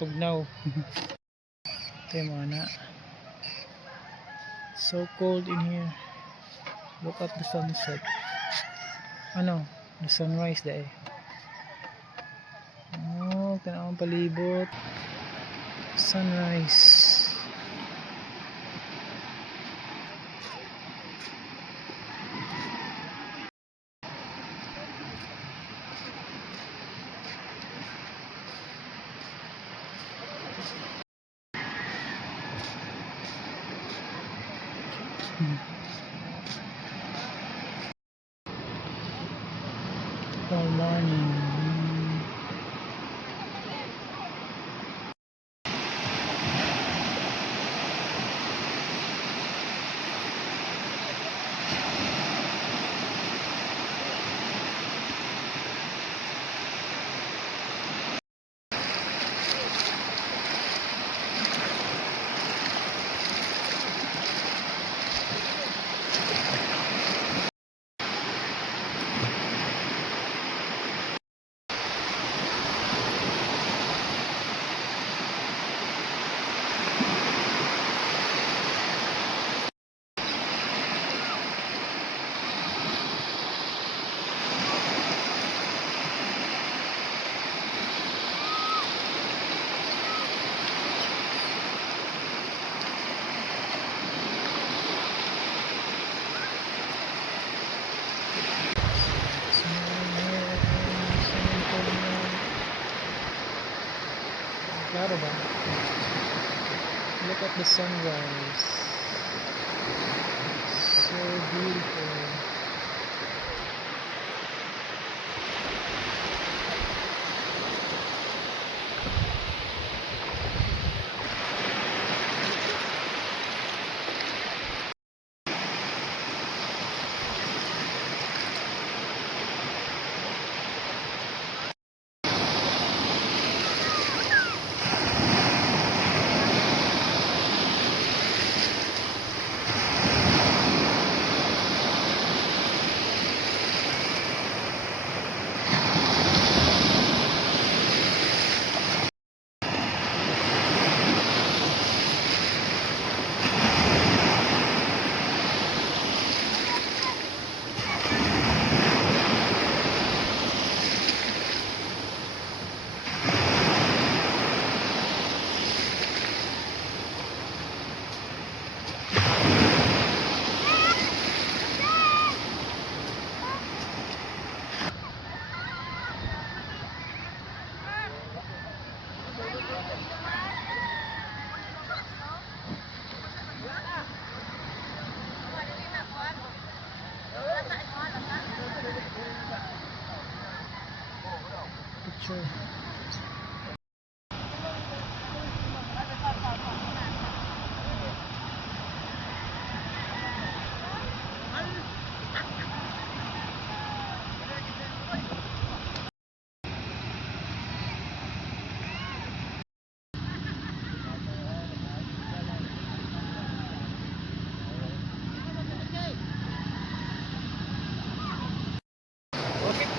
tugnaw. Ito yung mga na. So cold in here. Look at the sunset. Ano? The sunrise dahil. Oh, tanawang palibot. Sunrise. All morning. Klaro ba? Look at the sunrise. So beautiful. Picture.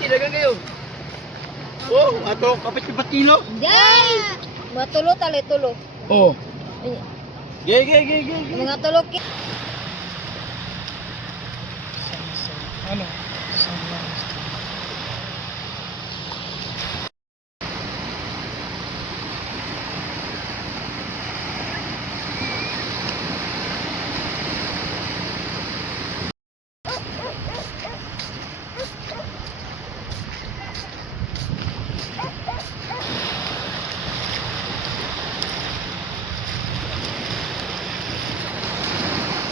Dagan kayo. Oh, ato kapit ni patilo. Gay! Matulo tali tulo. Oh. Gay. Mga tulo ki. Ano?